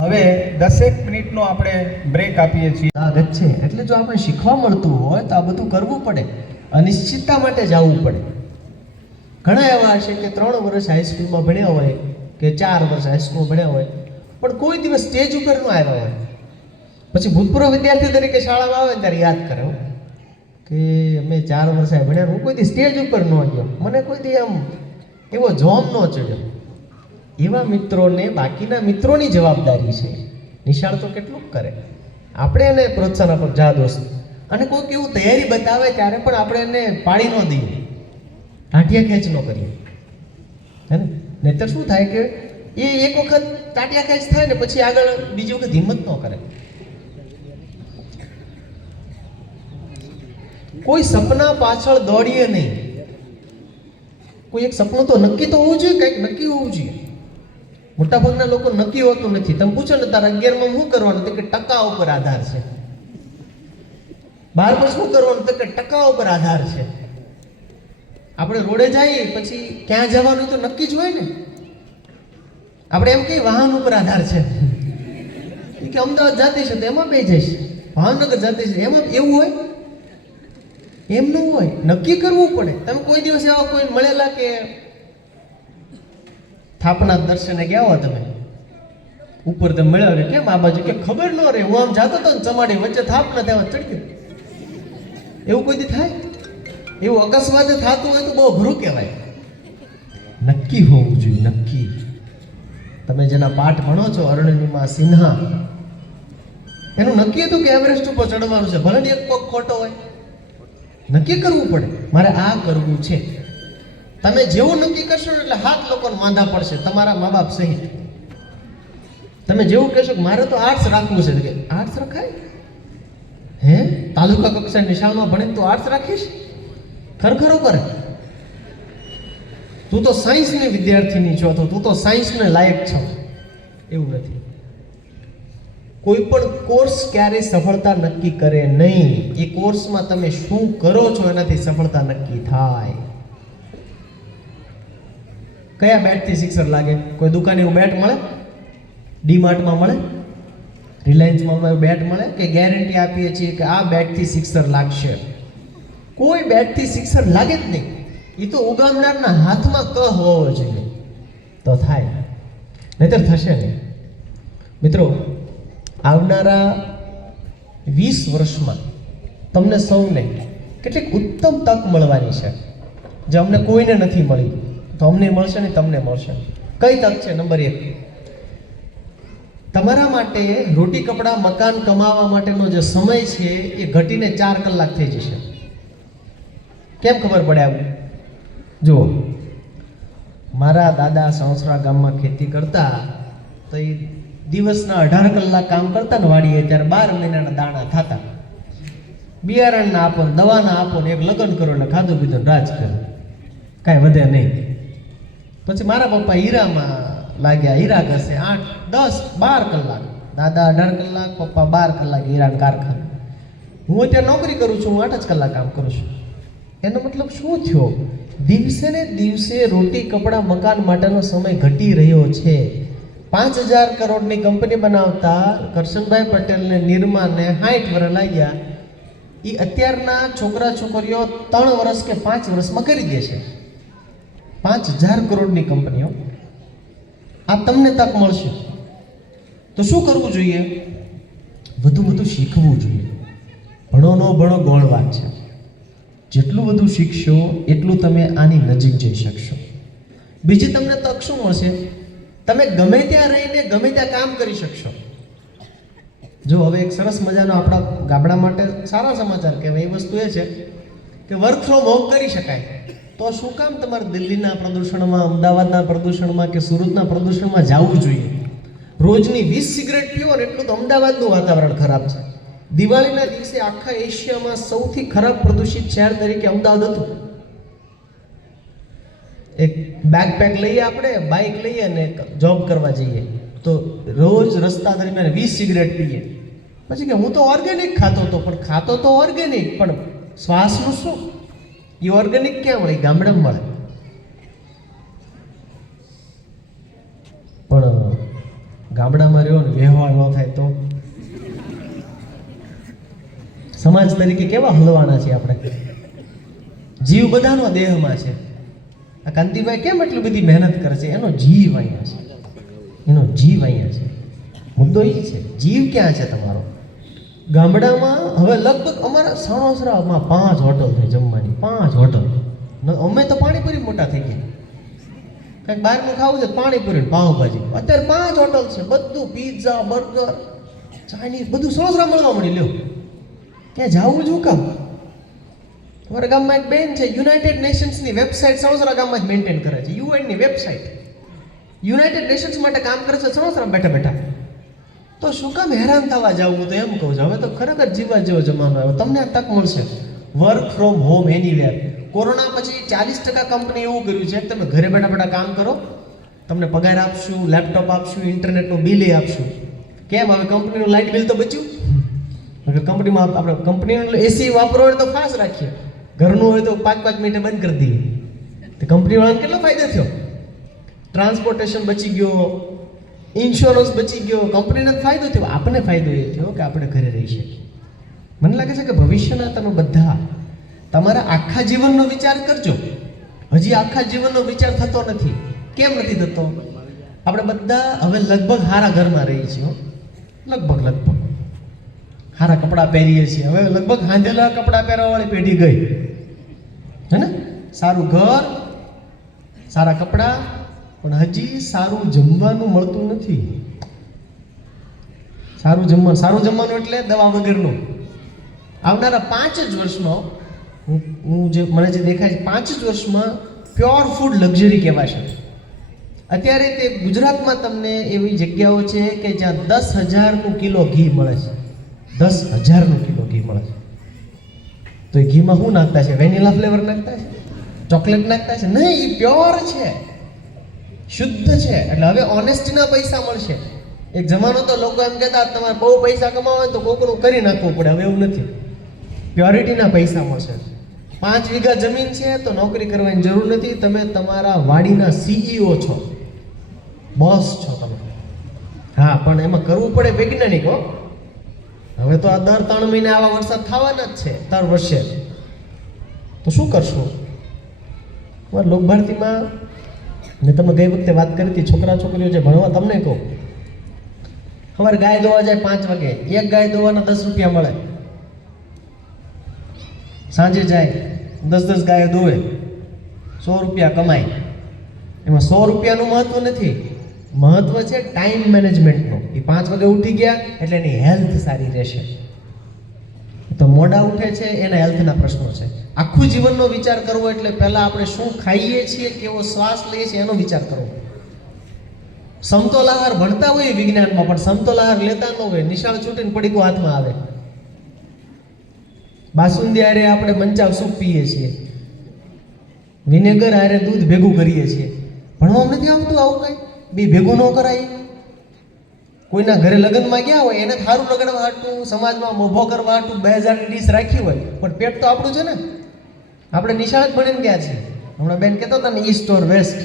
હવે 10 મિનિટનો આપણે બ્રેક આપીએ છીએ. આગત છે એટલે જો આપણે શીખવા મળતું હોય તો આ બધું કરવું પડે, અનિશ્ચિતતા માટે જવું પડે. ઘણા એવા હશે કે 3 વર્ષ હાઈસ્કૂલમાં ભણ્યા હોય કે 4 વર્ષ હાઈસ્કૂલમાં ભણ્યા હોય, પણ કોઈ દિવસ સ્ટેજ ઉપર ન આવ્યા હોય. પછી ભૂતપૂર્વ વિદ્યાર્થી તરીકે શાળામાં આવે ત્યારે યાદ કરે કે અમે 4 વર્ષ ભણ્યા, હું કોઈ દી સ્ટેજ ઉપર ન ગયો, મને કોઈ દી આમ એવો જોમ ન ચડ્યો. એવા મિત્રોને બાકીના મિત્રોની જવાબદારી છે. નિશાળ તો કેટલું કરે, આપણે એને પ્રોત્સાહન આપો, જા દોસ્ત. અને કોઈક એવું તૈયારી બતાવે ત્યારે પણ આપણે એને પાડી ન દઈએ, ટાંટિયા ખેંચ ન કરીએ, હે ને? નહીતર શું થાય કે એ એક વખત ટાંટિયા ખેંચ થાય ને પછી આગળ બીજી વખત હિંમત ન કરે. કોઈ સપના પાછળ દોડીએ નહીં. કોઈ એક સપનું તો નક્કી તો હોવું જોઈએ, કંઈક નક્કી હોવું જોઈએ. મોટાભાગના લોકો નક્કી હોતું નથી. તમે પૂછો ને તારા 11માં શું કરવાનું, તો કે ટકા ઉપર આધાર છે. 12 શું કરવાનું, તો કે ટકા ઉપર આધાર છે. આપણે રોડે જઈએ પછી ક્યાં જવાનું તો નક્કી જ હોય ને. આપણે એમ કઈ વાહન ઉપર આધાર છે કે અમદાવાદ જાતી છે તો એમાં બે જઈશ, ભાવનગર જાતી છે એમાં, એવું હોય? એમ ન હોય, નક્કી કરવું પડે. તમે કોઈ દિવસ એવા કોઈ મળેલા કે થાપના દર્શને ગયા હો, તમે ઉપર તમે મળ્યા, કેમ આ બાજુ, કે ખબર ન રહે, હું આમ જાતો હતો ને ચમાડી વચ્ચે થાપના ત્યાં ચડી ગયો. એવું કોઈ દી થાય? એવું અકસ્માત થતું હોય તો બહુ અઘરું કહેવાય. નક્કી હોવું જોઈએ, નક્કી. તમે જેના પાઠ ભણો છો, અરુણિમા સિન્હા, એનું નક્કી હતું કે એવરેસ્ટ ઉપર ચડવાનું છે, ભલે ને એક પગ ખોટો હોય. નક્કી કરવું પડે, મારે આ કરવું છે. તમે જેવું નક્કી કરશો એટલે 7 લોકોને માંદા પડશે, તમારા મા બાપ સહિત. તમે જેવું કહેશો કે મારે તો આર્ટ્સ રાખવું છે, કે આર્ટ્સ રખાય? હે, તાલુકા કક્ષાની નિશાળમાં ભણીને તો આર્ટ્સ રાખીશ? ખરેખર કરે. તું તો સાયન્સની વિદ્યાર્થીની છો, તો તું તો સાયન્સને લાયક છો. એવું નથી. કોઈ પણ કોર્સ ક્યારેય સફળતા નક્કી કરે નહીં. એ કોર્સમાં તમે શું કરો છો એનાથી સફળતા નક્કી થાય. કયા બેટથી સિક્સર લાગે? કોઈ દુકાને એવું બેટ મળે? ડીમાર્ટમાં મળે, રિલાયન્સમાં બેટ મળે કે ગેરંટી આપીએ છીએ કે આ બેટથી સિક્સર લાગશે? કોઈ બેટથી સિક્સર લાગે જ નહીં. એ તો ઉગામનારના હાથમાં ક હોવો જોઈએ તો થાય, નહીતર થશે નહીં. મિત્રો, આવનારા 20 વર્ષમાં તમને સૌને કેટલીક ઉત્તમ તક મળવાની છે, જે અમને કોઈને નથી મળી. તો અમને મળશે ને તમને મળશે. કઈ તક છે? નંબર 1, તમારા માટે રોટી કપડા મકાન કમાવા માટેનો જે સમય છે એ ઘટીને 4 કલાક થઈ જશે. કેમ ખબર પડે આવું? જુઓ, મારા દાદા સાવસરા ગામમાં ખેતી કરતા તો એ દિવસના 18 કલાક કામ કરતા ને વાડીએ, ત્યારે 12 મહિનાના દાણા થતા. બિયારણના આપો, દવાના આપો ને એક લગ્ન કરો એટલે ખાધું પીધું રાજ કરે, કાંઈ વધે નહીં. પછી મારા પપ્પા હીરામાં લાગ્યા, હીરા ઘસે 8, 10, 12 કલાક. દાદા 18 કલાક, પપ્પા 12 કલાક હીરાના કારખાને. હું અત્યારે નોકરી કરું છું, હું 8 જ કલાક કામ કરું છું. એનો મતલબ શું થયો? દિવસે ને દિવસે રોટી કપડા મકાન માટેનો સમય ઘટી રહ્યો છે. 5000 કરોડની કંપની બનાવતા કરશનભાઈ પટેલને, નિર્માને 60 વર્ષ લાગ્યા. એ અત્યારના છોકરા છોકરીઓ 3 વર્ષ કે 5 વર્ષમાં કરી દેશે. 5000 કરોડની કંપનીઓ. આ તમને તક મળશે તો શું કરવું જોઈએ? વધુ બધું શીખવું જોઈએ. ભણો ન ભણો ગોળ વાત છે. જેટલું બધું શીખશો એટલું તમે આની નજીક જઈ શકશો. બીજી તમને તક શું મળશે? તમે ગમે ત્યાં રહીને ગમે ત્યાં કામ કરી શકશો. જો હવે એક સરસ મજાનો આપણા ગામડા માટે સારા સમાચાર કહેવાય. એ વસ્તુ એ છે કે વર્ક ફ્રોમ હોમ કરી શકાય. તો શું કામ તમારે દિલ્હીના પ્રદૂષણમાં, અમદાવાદના પ્રદૂષણમાં કે સુરતના પ્રદૂષણમાં જવું જોઈએ? રોજની 20 સિગરેટ પીવો ને એટલું તો અમદાવાદનું વાતાવરણ ખરાબ છે. દિવાળીના દિવસે આખા એશિયામાં સૌથી ખરાબ પ્રદૂષિત શહેર તરીકે અમદાવાદ હતું. એક બેકપેક લઈએ, આપણે બાઇક લઈએ અને જોબ કરવા જઈએ તો રોજ રસ્તા દરમિયાન 20 સિગરેટ પીએ. પછી કે હું તો ઓર્ગેનિક ખાતો હતો, પણ ખાતો તો ઓર્ગેનિક, પણ શ્વાસનું શું? એ ઓર્ગેનિક ક્યાં મળે? ગામડામાં મળે. પણ ગામડામાં રહ્યો ને વ્યવહાર ન થાય તો સમાજ તરીકે કેવા હલવાના છે આપણે? જીવ બધાનો દેહમાં છે. આ કાંતિભાઈ કેમ એટલી બધી મહેનત કરે છે? એનો જીવ અહીંયા છે, એનો જીવ અહીંયા છે. મુદ્દો એ છે, જીવ ક્યાં છે તમારો? ગામડામાં હવે લગભગ અમારા સણોસરામાં 5 હોટલ થઈ જમવાની, 5 હોટલ. અમે તો પાણીપુરી મોટા થઈ ગયા. કંઈક બહારનું ખાવું છે પાણીપુરી પાવભાજી, અત્યારે 5 હોટલ છે. બધું પિઝા, બર્ગર, ચાઇનીઝ બધું સણોસરા મળવા મળી. લ્યો, ક્યાં જાવું છું કામ? અમારા ગામમાં એક બેન છે, યુનાઇટેડ નેશન્સની વેબસાઇટ સણોસરા ગામમાં જ મેન્ટેન કરે છે. યુએનની વેબસાઇટ, યુનાઇટેડ નેશન્સ માટે કામ કરે છે સણોસરા બેઠા બેઠા. તો શું કામ હેરાન થવા જાવું? તો એમ કહું છું, હવે તો ખરેખર જીવવા જેવો જમાનો આવ્યો. તમને આ તક મળશે work from home anywhere. Corona પછી 40% કંપની એવું કર્યું છે કે તમે ઘરે બેઠા બેઠા કામ કરો, તમને પગાર આપશું, લેપટોપ આપશું, ઇન્ટરનેટનું બિલ આપશું. કેમ? હવે કંપનીનું લાઇટ બિલ તો બચ્યું. કંપનીમાં આપણે કંપનીનું એસી વાપરો હોય તો ફાસ્ટ રાખીએ, ઘરનું હોય તો 5-5 મિનિટે બંધ કરી દઈએ. તો કંપનીવાળાને કેટલો ફાયદો થયો? ટ્રાન્સપોર્ટેશન બચી ગયો, ઇન્સ્યોરન્સ બચી ગયો, કંપનીને ફાયદો થયો. આપણને ફાયદો એ થયો કે આપણે ઘરે રહી શકીએ. મને લાગે છે કે ભવિષ્યના તમે બધા તમારા આખા જીવનનો વિચાર કરજો. હજી આખા જીવનનો વિચાર થતો નથી. કેમ નથી થતો? આપણે બધા હવે લગભગ સારા ઘરમાં રહીએ છીએ. લગભગ સારા કપડાં પહેરીએ છીએ. હવે લગભગ હાંધેલા કપડાં પહેરવાવાળી પેઢી ગઈ, હે ને? સારું ઘર, સારા કપડાં, પણ હજી સારું જમવાનું મળતું નથી. સારું જમવાનું એટલે દવા વગરનું. આવનારા 5 જ વર્ષમાં મને જે દેખાય છે, 5 જ વર્ષમાં પ્યોર ફૂડ લક્ઝરી કહેવાશે. અત્યારે તે ગુજરાતમાં તમને એવી જગ્યાઓ છે કે જ્યાં 10,000 કિલો ઘી મળે છે. 10,000 કિલો ઘી મળે છે. તો એ ઘીમાં શું નાખતા છે? વેનીલા ફ્લેવર નાખતા છે? ચોકલેટ નાખતા છે? નહીં, એ પ્યોર છે, શુદ્ધ છે. એટલે હવે ઓનેસ્ટીના પૈસા મળશે. એક જમાનો તો લોકો એમ કહેતા તમારે બહુ પૈસા કમાવા હોય તો કોકનું કરી નાખવું પડે. હવે એવું નથી, પ્યોરિટીના પૈસા મળશે. 5 વીઘા જમીન છે તો નોકરી કરવાની જરૂર નથી. તમે તમારા વાડીના CEO છો, બોસ છો તમે. હા, પણ એમાં કરવું પડે વૈજ્ઞાનિક. હવે તો આ દર 3 મહિને આવા વરસાદ થવાના જ છે, દર વર્ષે. તો શું કરશો? લોકભારતીમાં મેં તમે ગઈ વખતે વાત કરી હતી, છોકરા છોકરીઓ જે ભણવા, તમને કહું, સવારે ગાય દોવા જાય 5 વાગે, એક ગાય દોવાના 10 રૂપિયા મળે. સાંજે જાય 10 ગાયો દોવે, 100 રૂપિયા કમાય. એમાં 100 રૂપિયાનું મહત્વ નથી, મહત્વ છે ટાઈમ મેનેજમેન્ટનું. એ 5 વાગે ઉઠી ગયા એટલે એની હેલ્થ સારી રહેશે. તો મોડા ઉઠે છે એના હેલ્થના પ્રશ્નો છે. આખું જીવનનો વિચાર કરવો એટલે પહેલા આપણે શું ખાઈએ છીએ, કેવો શ્વાસ લઈએ છીએ એનો વિચાર કરવો. સમતોલ આહાર ભણતા હોય વિજ્ઞાનમાં, પણ સમતોલ આહાર લેતા ન હોય. નિશાળ છૂટીને પડીકું હાથમાં આવે. બાસુંદી હારે આપણે મંચાવ સૂપ પીએ છીએ, વિનેગર હારે દૂધ ભેગું કરીએ છીએ. ભણવામાં નથી આવતું આવું કઈ? બી ભેગું ન કરાય. કોઈના ઘરે લગ્નમાં ગયા હોય, એને સારું લગાડવા હાટું, સમાજમાં મોભો કરવા હાટું 2000ની ડીશ રાખી હોય, પણ પેટ તો આપણું છે ને. આપણે નિશાળ જ ભણીને ગયા છીએ. હમણાં બેન કહેતો હતા ને, east or west,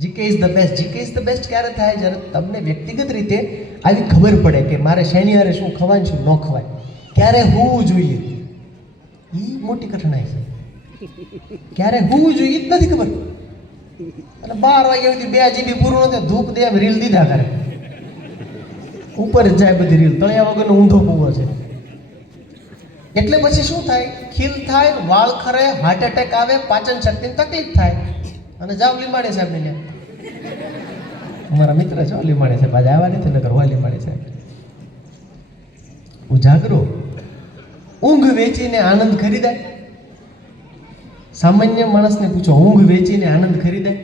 GK is the best. GK is the best ક્યારે થાય? જ્યારે તમને વ્યક્તિગત રીતે આવી ખબર પડે કે મારે શેની હારે શું ખવાય, શું ન ખવાય, ક્યારે હોવું જોઈએ. એ મોટી કઠણાઈ છે. ક્યારે હોવું જોઈએ જ નથી ખબર. અને 12 વાગ્યા સુધી 2 GB પૂરું નથી, ધૂપ દે એમ રીલ દીધા કરે. ઉપર જ જાય બધી રીલ, તળિયા વગરનો ઊંધો કૂવો છે. એટલે પછી શું થાય? ખીલ થાય, વાળ ખરે, હાર્ટ એટેક આવે, પાચન શક્તિની તકલીફ થાય. અને જાવ લીમાડે સાહેબ ને. અમારા મિત્ર છે લીમાડે સાહેબ, આજે આવવા નથી, નગર હોય લીમાડે સાહેબ. ઉજાગરો. ઊંઘ વેચીને આનંદ ખરીદાય? સામાન્ય માણસને પૂછો, ઊંઘ વેચીને આનંદ ખરીદાય?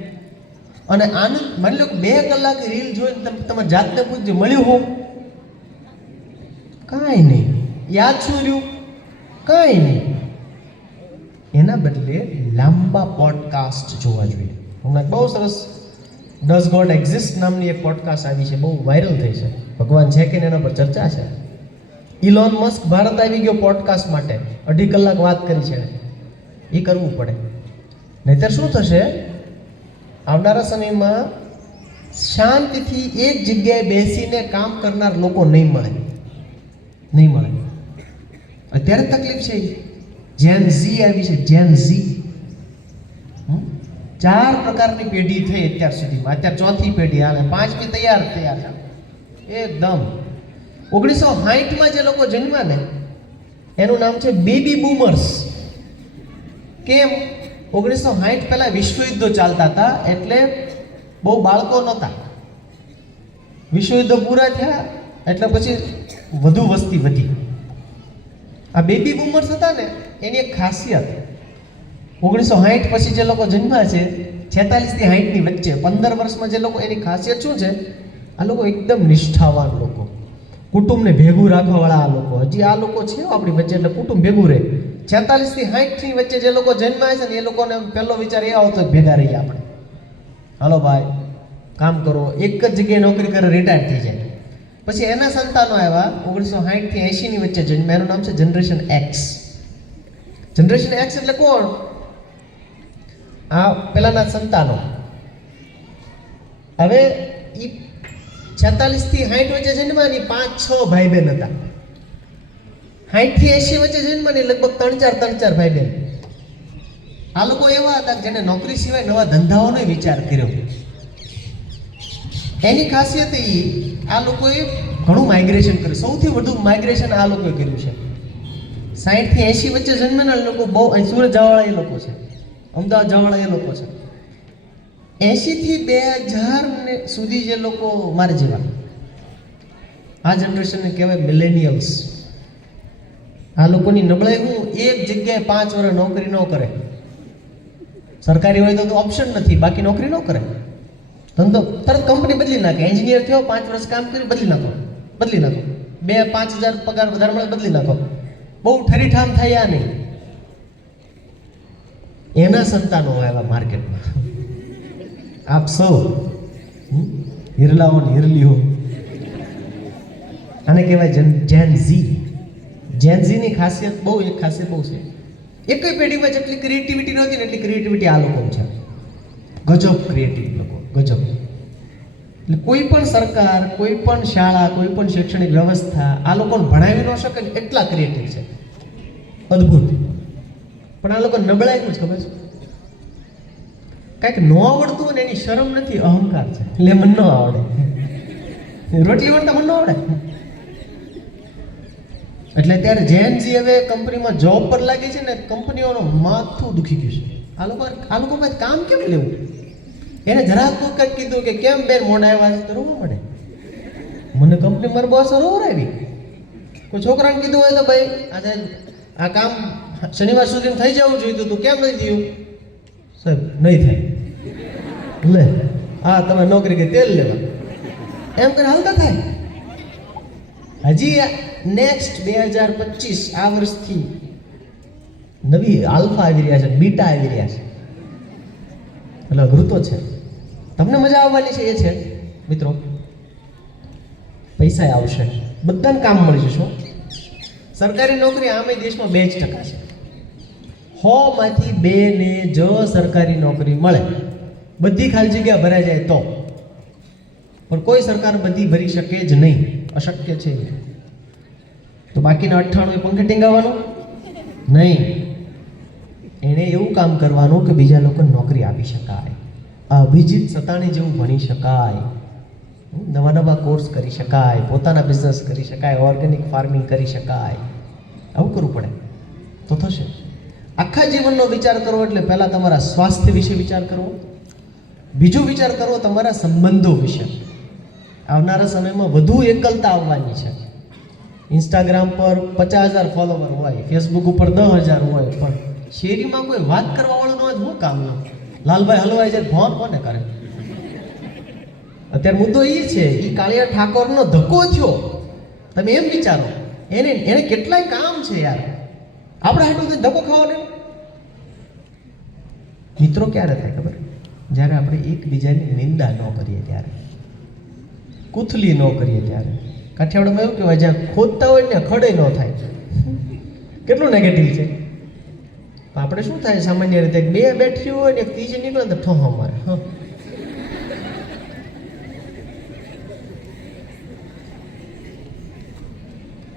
અને આનંદ, માની લો કે 2 કલાક રીલ જોઈને તમે જાતને પૂછજો, મળ્યું હોવ? કાંઈ નહીં. યાદ શું રહ્યું? કાંઈ નહીં. એના બદલે લાંબા પોડકાસ્ટ જોવા જોઈએ. હમણાં બહુ સરસ ડઝ ગોડ એક્ઝિસ્ટ નામની એક પોડકાસ્ટ આવી છે, બહુ વાયરલ થઈ છે. ભગવાન છે કે એના પર ચર્ચા છે. ઇલોન મસ્ક ભારત આવી ગયો પોડકાસ્ટ માટે, 2.5 કલાક વાત કરી છે. એ કરવું પડે, નહીતર શું થશે? આવનારા સમયમાં શાંતિથી એક જગ્યાએ બેસીને કામ કરનાર લોકો નહીં મળે, નહીં મળે. અત્યારે તકલીફ છે. જેન ઝી આવી છે, જેન ઝી. 4 પ્રકારની પેઢી થઈ અત્યાર સુધીમાં. અત્યારે ચોથી પેઢી હાલે, 5મી તૈયાર છે એકદમ. 1960માં જે લોકો જન્મ્યા ને એનું નામ છે બેબી બૂમર્સ. કેમ? 1960 પહેલા વિશ્વયુદ્ધો ચાલતા હતા, એટલે બહુ બાળકો નહોતા. વિશ્વયુદ્ધો પૂરા થયા એટલે પછી વધુ વસ્તી વધી. આ બેબી બૂમર્સ હતા ને એની એક ખાસિયત, 1960 પછી જે લોકો જન્મ્યા છે 46 થી 60 ની વચ્ચે 15 વર્ષમાં જે લોકો, એની ખાસિયત શું છે? આ લોકો એકદમ નિષ્ઠાવાન લોકો, કુટુંબને ભેગું રાખવાવાળા આ લોકો. હજી આ લોકો છે આપણી વચ્ચે, એટલે કુટુંબ ભેગું રહે. 46 થી 60 ની વચ્ચે જે લોકો જન્માય છે ને એ લોકોને પહેલો વિચાર એ આવતો જ ભેગા રહીએ આપણે. હાલો ભાઈ કામ કરો, એક જ જગ્યાએ નોકરી કરે, રિટાયર થઈ જાય. પછી એના સંતાનો આવ્યા 1960 થી 80 ની વચ્ચે જન્મ્યા, એનું નામ છે જનરેશન એક્સ. જનરેશન એક્સ એટલે કોણ? આ પેલાના સંતાનો. હવે ઈ 46 થી 60 વચ્ચે જન્મવાની 5-6 ભાઈ બહેન હતા. 60 થી 80 વચ્ચે જન્મવાની લગભગ 3-4 ભાઈ બહેન. આ લોકો એવા હતા જેને નોકરી સિવાય નવા ધંધાઓનો વિચાર કર્યો. એની ખાસિયત એ, આ લોકોએ ઘણું માઇગ્રેશન કર્યું. સૌથી વધુ માઇગ્રેશન આ લોકોએ કર્યું છે. 60 થી 80 વચ્ચે જન્મેલા લોકો બહુ, સુરત જવાવાળા એ લોકો છે, અમદાવાદ જવાવાળા એ લોકો છે. 80 થી 2000 સુધી જે લોકો મારે જેવા, આ જનરેશનને કહેવાય મિલેનિયલ્સ. આ લોકોની નબળાઈ હું, એક જગ્યાએ 5 વર્ષ નોકરી ન કરે. સરકારી હોય તો ઓપ્શન નથી, બાકી નોકરી ન કરે. ધંધો તરત કંપની બદલી નાખે. એન્જિનિયર થયો, 5 વર્ષ કામ કર્યું, બદલી નાખો. 2-5 હજાર પગાર વધારે મળે, બદલી નાખો. બહુ ઠરીઠામ થાય આ નહીં. એના સંતાનો આવ્યા માર્કેટમાં. આપ સૌ હિરલાઓ ને હિરલીઓ, આને કહેવાય જેન ઝી. જેન ઝીની ખાસિયત બહુ, એક ખાસિયત બહુ છે. એક પેઢીમાં જેટલી ક્રિએટિવિટી નહોતી ને એટલી ક્રિએટિવિટી આ લોકો છે. ગજબ ક્રિએટિવ લોકો, ગજબ. એટલે કોઈ પણ સરકાર, કોઈ પણ શાળા, કોઈ પણ શૈક્ષણિક વ્યવસ્થા આ લોકોને ભણાવી ન શકે ને એટલા ક્રિએટિવ છે. અદ્ભુત. પણ આ લોકો નબળાઈ શું જ ખબર છે? કાંઈક ન આવડતું હોય ને એની શરમ નથી, અહંકાર છે. એટલે મને ન આવડે, રોટલી વણતા મને ન આવડે. એટલે ત્યારે જેન ઝી હવે કંપનીમાં જોબ પર લાગી છે ને, કંપનીઓનું માથું દુખી ગયું છે. આ લોકો પાસે કામ કેમ લેવું? એને જરાક કંઈક કીધું કે કેમ બેન મોડા આવ્યા છે, તો રોવા મળે. મને કંપની મારા બોસ રોવરાવી. કોઈ છોકરાને કીધું હોય તો ભાઈ આજે આ કામ શનિવાર સુધી થઈ જવું જોઈએ, તું કેમ નથી થયું? સાહેબ નહીં થાય. લે હા તમે નોકરી કે તેલ લેવા, એમ કરીને હાલતા થાય. હજી નેક્સ્ટ 2025 આ વર્ષથી નવી આલ્ફા આવી રહ્યા છે, બીટા આવી રહ્યા છે. એટલે અઘરું તો છે. તમને મજા આવવાની છે એ છે મિત્રો. પૈસા આવશે, બધાને કામ મળી જશે. સરકારી નોકરી આમે દેશમાં 2% છે. 100 માંથી 2 ને જો સરકારી નોકરી મળે, બધી ખાલી જગ્યા ભરાઈ જાય તો. પણ કોઈ સરકાર બધી ભરી શકે જ નહીં, અશક્ય છે. તો બાકીના 98 પંખે ટીંગાવાનું નહીં. એણે એવું કામ કરવાનું કે બીજા લોકોને નોકરી આપી શકાય, અભિજીત સતાણી જેવું ભણી શકાય, નવા કોર્સ કરી શકાય, પોતાના બિઝનેસ કરી શકાય, ઓર્ગેનિક ફાર્મિંગ કરી શકાય. આવું કરવું પડે તો થશે. આખા જીવનનો વિચાર કરવો એટલે પહેલાં તમારા સ્વાસ્થ્ય વિશે વિચાર કરવો, બીજો વિચાર કરવો તમારા સંબંધો વિશે. આવનારા સમયમાં વધુ એકલતા આવવાની છે. ઇન્સ્ટાગ્રામ પર 50,000 ફોલોવર હોય, ફેસબુક ઉપર 10,000 હોય, પણ શેરીમાં કોઈ વાત કરવા વાળું ન હોય, શું કામનું? લાલભાઈ હલવાઈ જાય, ફોન કોને કરે? અત્યારે મુદ્દો એ છે, એ કાળિયા ઠાકોરનો ધક્કો થયો. તમે એમ વિચારો, એને કેટલાય કામ છે યાર. આપણે હાટું ધક્કો ખાવાનો. મિત્રો ક્યારે થાય ખબર? જ્યારે આપણે એકબીજાની નિંદા ન કરીએ ત્યારે, કુથલી ન કરીએ ત્યારે. કાઠિયાવાડમાં એવું કહેવાય, જ્યાં ખોદતા હોય ને ખડે ન થાય. કેટલું નેગેટિવ છે. આપણે શું થાય સામાન્ય રીતે, બે બેઠી હોય ને એક ત્રીજી નીકળે તો ઠોહો મારે.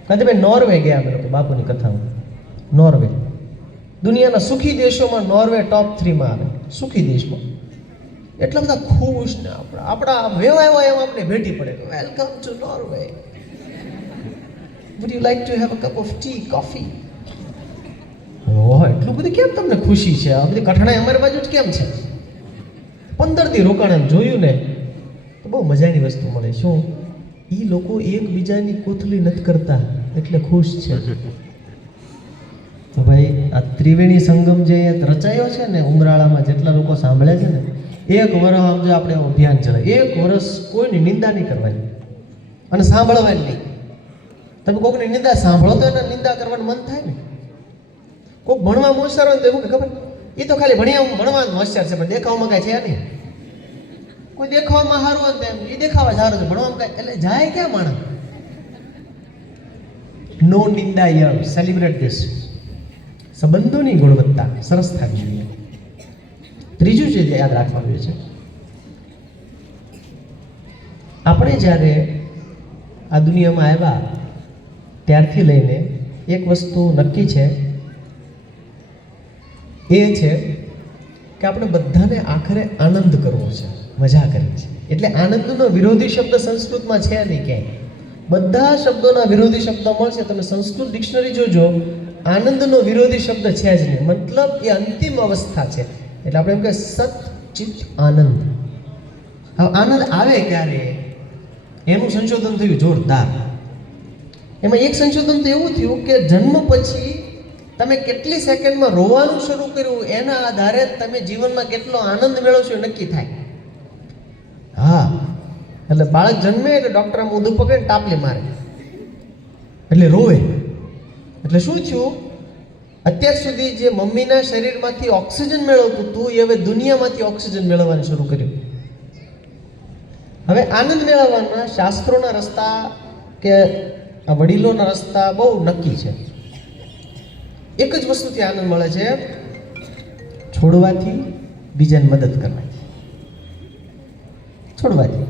કાંતિભાઈ નોર્વે ગયા અમે લોકો બાપુની કથામાં. નોર્વે દુનિયાના સુખી દેશોમાં નોર્વે ટોપ 3માં આવે, સુખી દેશમાં. એટલા બધા ખુશ ને આપણા વેવાય એમ આપણે ભેટી પડે, welcome to Norway, would you like to have a cup of tea, coffee. Oh, એટલું બધું કેમ તમને ખુશી છે? આ બધી કઠણાઈ અમારી બાજુ જ કેમ છે? 15 દી રોકાણ જોયું ને તો બહુ મજાની વસ્તુ મળે. શું એ લોકો એકબીજાની કોથળી નથી કરતા એટલે ખુશ છે. તો ભાઈ આ ત્રિવેણી સંગમ જે રચાયો છે ને ઉમરાળામાં, જેટલા લોકો સાંભળે છે ને, 1 વર્ષ આમ જો આપણે અભિયાન ચલાવીએ, 1 વર્ષ કોઈની નિંદા નહીં કરવાની અને સાંભળવાની નહીં. તમે કોઈકની નિંદા સાંભળો તો એને નિંદા કરવાનું મન થાય ને. કોઈક ભણવા હોશિયાર હોય તો એવું કે ખબર, એ તો ખાલી ભણવામાં હોશિયાર છે પણ દેખાવામાં કાંઈ છે નહીં. કોઈ દેખાવામાં સારું હોય તેમ એ દેખાવા સારું છે, ભણવામાં કાંઈ, એટલે જાય ક્યાં માણસ? નો નિંદા યર, સેલિબ્રેટ ધીસ. સંબંધોની ગુણવત્તા સરસ થવી જોઈએ. ત્રીજું છે જે યાદ રાખવાનું છે, આપણે જ્યારે આ દુનિયામાં આવ્યા ત્યારથી લઈને એક વસ્તુ નક્કી છે, એ છે કે આપણે બધાને આખરે આનંદ કરવો છે, મજા કરવી છે. એટલે આનંદનો વિરોધી શબ્દ સંસ્કૃતમાં છે નહીં ક્યાંય. બધા શબ્દોના વિરોધી શબ્દ મળશે, તમે સંસ્કૃત ડિક્શનરી જોજો, આનંદનો વિરોધી શબ્દ છે જ નહીં. મતલબ એ અંતિમ અવસ્થા છે. એટલે આપણે એમ કે સત ચિત્ત આનંદ. હવે આનંદ આવે ક્યારે એનું સંશોધન થયું જોરદાર. એમાં એક સંશોધન તો એવું થયું કે જન્મ પછી તમે કેટલી સેકન્ડમાં રોવાનું શરૂ કર્યું એના આધારે તમે જીવનમાં કેટલો આનંદ મેળવશો એ નક્કી થાય. હા, એટલે બાળક જન્મે એટલે ડૉક્ટર આમ ઊંધું પકડીને ટાપલી મારે એટલે રોવે. એટલે શું થયું? અત્યાર સુધી જે મમ્મીના શરીરમાંથી ઓક્સિજન મેળવતું હતું એ હવે દુનિયામાંથી ઓક્સિજન મેળવવાનું શરૂ કર્યું. હવે આનંદ મેળવવાના શાસ્ત્રોના રસ્તા કે આ વડીલોના રસ્તા બહુ નક્કી છે. એક જ વસ્તુથી આનંદ મળે છે, છોડવાથી, બીજાને મદદ કરવાથી. છોડવાથી.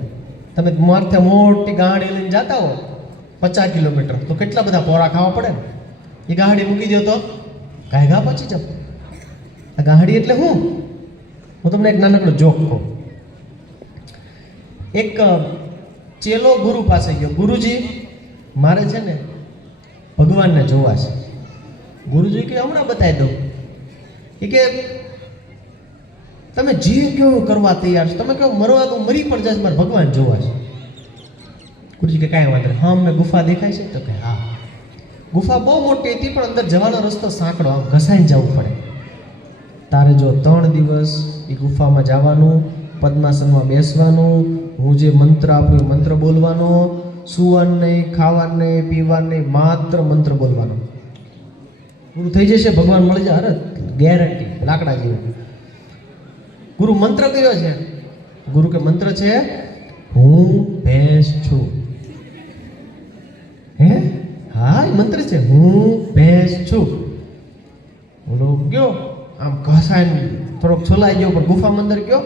તમે મારથે મોટી ગાડી લઈને જતા હો 50 કિલોમીટર તો કેટલા બધા પોરા ખાવા પડે ને. એ ગાડી મૂકી દો તો ગાયગા પહોંચી જાવ. આ ગાડી એટલે હું તમને એક નાનકડો જોક કહું. એક ચેલો ગુરુ પાસે ગયો, ગુરુજી મારે છે ને ભગવાનને જોવા છે. ગુરુજી કે હમણાં બતાવી દઉં. એ કે તમે જે કેવું કરવા તૈયાર છો, તમે કહો મરવા તો મરી પણ જાય, મારે ભગવાન જોવા છે. ગુરુજી કે કાંઈ વાંધો નહીં. હા, અમને ગુફા દેખાય છે? તો કે હા. ગુફા બહુ મોટી હતી પણ અંદર જવાનો રસ્તો સાંકડો, આમ ઘસાઈને જવું પડે. તારે જો 3 દિવસ એ ગુફામાં જવાનું, પદ્માસનમાં બેસવાનું, હું જે મંત્ર આપું મંત્ર બોલવાનો, સુવાનું નહીં, ખાવાનું નહીં, પીવાનું નહીં, માત્ર મંત્ર બોલવાનો. પૂરું થઈ જશે, ભગવાન મળી જાય. અરે ગેરંટી, લાકડા જેવું. ગુરુ મંત્ર કયો છે? ગુરુ કે મંત્ર છે હું ભેંસ છું. હે? હા, એ મંત્ર છે હું ભેંસ છું. બોલો ગયો આમ ઘસાઈને થોડોક છોલાઈ ગયો પણ ગુફામાં અંદર ગયો,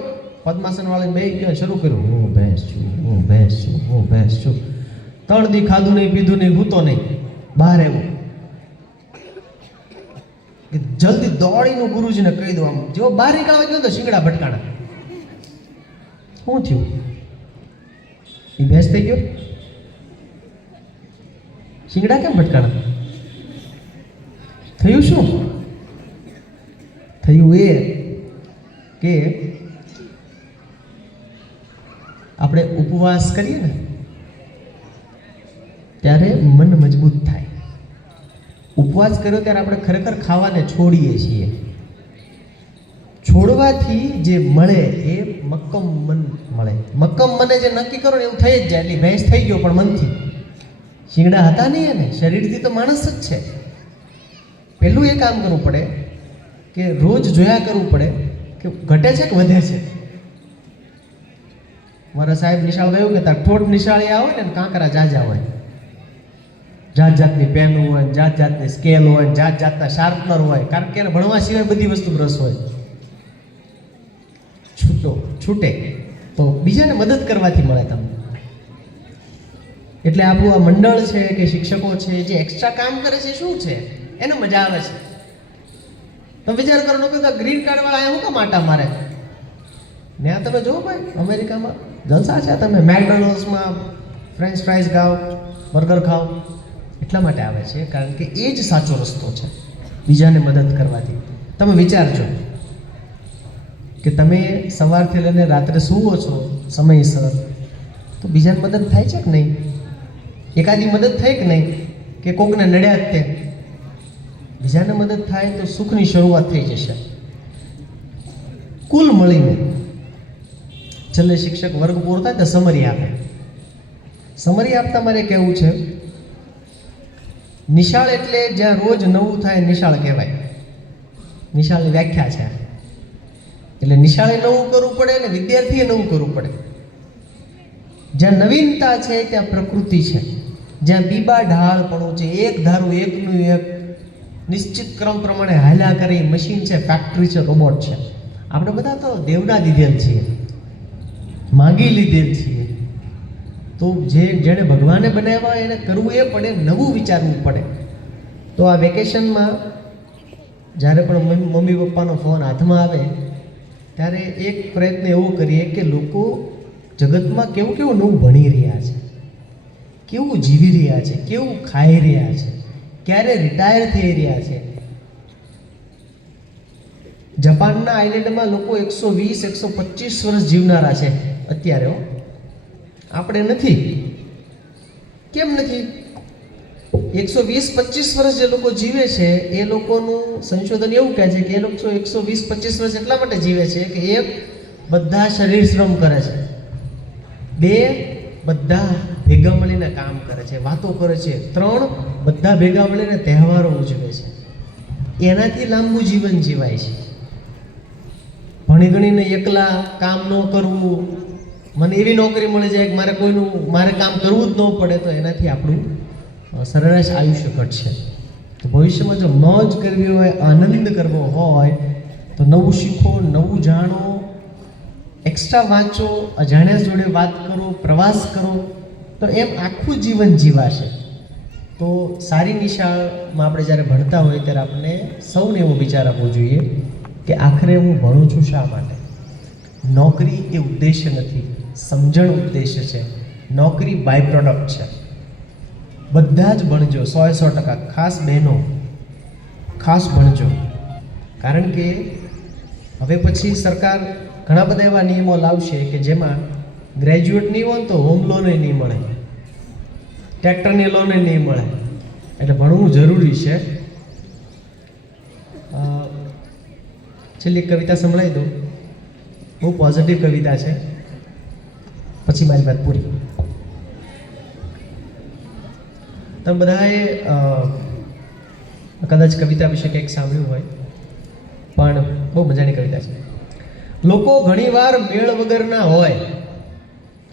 પદ્માસન વાળીને બેસી ગયો, શરૂ કર્યું હું ભેંસ છું, હું ભેંસ છું, હું ભેંસ છું. 3 દી ખાધું નહીં, પીધું નહીં, હૂતો નહીં, બહાર આવ્યો. જલ્દી દોડીને ગુરુજીને કહી દો. આમ જેવો બહાર નીકળવા ગયો તો શિંગડા ભટકાણા. શું થયું? એ ભેંસ થઈ ગયો? શિંગડા કેમ ભટકાણા? થયું શું? થયું એ કે આપણે ઉપવાસ કરીએ ને ત્યારે મન મજબૂત થાય. ઉપવાસ કર્યો ત્યારે આપણે ખરેખર ખાવાને છોડીએ છીએ. છોડવાથી જે મળે એ મક્કમ મન મળે. મક્કમ મને જે નક્કી કરો ને એવું થઈ જ જાય. એટલે ભેંસ થઈ ગયો પણ મનથી. શિંગડા હતા નહીં એને, શરીરથી તો માણસ જ છે. પહેલું એ કામ કરવું પડે કે રોજ જોયા કરવું પડે કે ઘટે છે કે વધે છે. મારા સાહેબ નિશાળ ગયું કે તાર ઠોઠ નિશાળિયા હોય ને કાંકરા જાજા હોય, જાત જાતની પેન હોય, જાત જાતની સ્કેલ હોય, જાત જાતના શાર્પનર હોય, કારણ કે એને ભણવા સિવાય બધી વસ્તુ રસ હોય. છૂટે તો બીજાને મદદ કરવાથી મળે તમને. એટલે આપણું આ મંડળ છે કે શિક્ષકો છે જે એક્સ્ટ્રા કામ કરે છે શું છે, એને મજા આવે છે. તમે વિચાર કરો લોકો તો ગ્રીન કાર્ડ વાળા અહીંયા શું કામ આટા મારે? ત્યાં તમે જુઓ ભાઈ અમેરિકામાં જલસા છે. તમે મેકડોનલ્ડ્સમાં ફ્રેન્ચ ફ્રાઈઝ ખાઓ, બર્ગર ખાઓ, એટલા માટે આવે છે કારણ કે એ જ સાચો રસ્તો છે બીજાને મદદ કરવાથી. તમે વિચારજો કે તમે સવારથી લઈને રાત્રે સૂવો છો સમયસર, તો બીજાને મદદ થાય છે કે નહીં? એકાદી મદદ થઈ કે નહીં? કે કોકને નડ્યા જ તે બીજાને મદદ થાય તો સુખની શરૂઆત થઈ જશે. કુલ મળીને છેલ્લે શિક્ષક વર્ગ પૂરો થાય તો સમરી આપે. સમરી આપતા મારે કહેવું છે, નિશાળ એટલે જ્યાં રોજ નવું થાય નિશાળ કહેવાય. નિશાળની વ્યાખ્યા છે. એટલે નિશાળે નવું કરવું પડે અને વિદ્યાર્થીએ નવું કરવું પડે. જ્યાં નવીનતા છે ત્યાં પ્રકૃતિ છે, જ્યાં બીબા ઢાળપણું છે, એક ધારું એકનું એક નિશ્ચિત ક્રમ પ્રમાણે હાલ્યા કરે એ મશીન છે, ફેક્ટરી છે, રોબોટ છે. આપણે બધા તો દેવડા દીધેલ છીએ, માગી લીધેલ છીએ. તો જેણે ભગવાને બનાવ્યા એને કરવું એ પડે, નવું વિચારવું પડે. તો આ વેકેશનમાં જ્યારે પણ મમ્મી પપ્પાનો ફોન હાથમાં આવે ત્યારે એક પ્રયત્ન એવો કરીએ કે લોકો જગતમાં કેવું કેવું નવું ભણી રહ્યા છે, કેવું જીવી રહ્યા છે, કેવું ખાઈ રહ્યા છે, ક્યારે રિટાયર થઈ રહ્યા છે. જાપાનના આઇલેન્ડમાં લોકો 120-125 વર્ષ જીવનારા છે અત્યારે. આપણે નથી. કેમ નથી? 120-25 વર્ષ જે લોકો જીવે છે એ લોકોનું સંશોધન એવું કહે છે કે એ લોકો 120-25 વર્ષ એટલા માટે જીવે છે કે એક, બધા શરીર શ્રમ કરે છે, બે, બધા ભેગા મળીને કામ કરે છે, વાતો કરે છે, ત્રણ, બધા ભેગા મળીને તહેવારો ઉજવે છે. એનાથી લાંબુ જીવન જીવાય છે. ભણી ગણીને એકલા કામ ન કરવું, મને એવી નોકરી મળી જાય કે મારે કામ કરવું જ ન પડે, તો એનાથી આપણું સરેરાશ આયુષ્ય ઘટશે. તો ભવિષ્યમાં જો મોજ કરવી હોય, આનંદ કરવો હોય તો નવું શીખો, નવું જાણો, એક્સ્ટ્રા વાંચો, અજાણ્યા જોડે વાત કરો, પ્રવાસ કરો, તો એમ આખું જીવન જીવાશે. તો સારી નિશાળમાં આપણે જ્યારે ભણતા હોય ત્યારે આપણે સૌને એવો વિચાર આપવો જોઈએ કે આખરે હું ભણું છું શા માટે? નોકરી એ ઉદ્દેશ્ય નથી, સમજણ ઉદ્દેશ્ય છે. નોકરી બાય પ્રોડક્ટ છે. બધા જ ભણજો, 100%. ખાસ બહેનો ખાસ ભણજો, કારણ કે હવે પછી સરકાર ઘણા બધા એવા નિયમો લાવશે કે જેમાં ગ્રેજ્યુએટ નહીં હોય તો હોમ લોન નહીં મળે, ટ્રેક્ટરની લોન નહીં મળે. એટલે ભણવું જરૂરી છે. છેલ્લી કવિતા સંભળાવી દો. બહુ પોઝિટિવ કવિતા છે, પછી મારી વાત પૂરી. તમે બધાએ કદાચ કવિતા વિશે કંઈક સાંભળ્યું હોય, પણ બહુ મજાની કવિતા છે. લોકો ઘણીવાર મેળ વગરના હોય,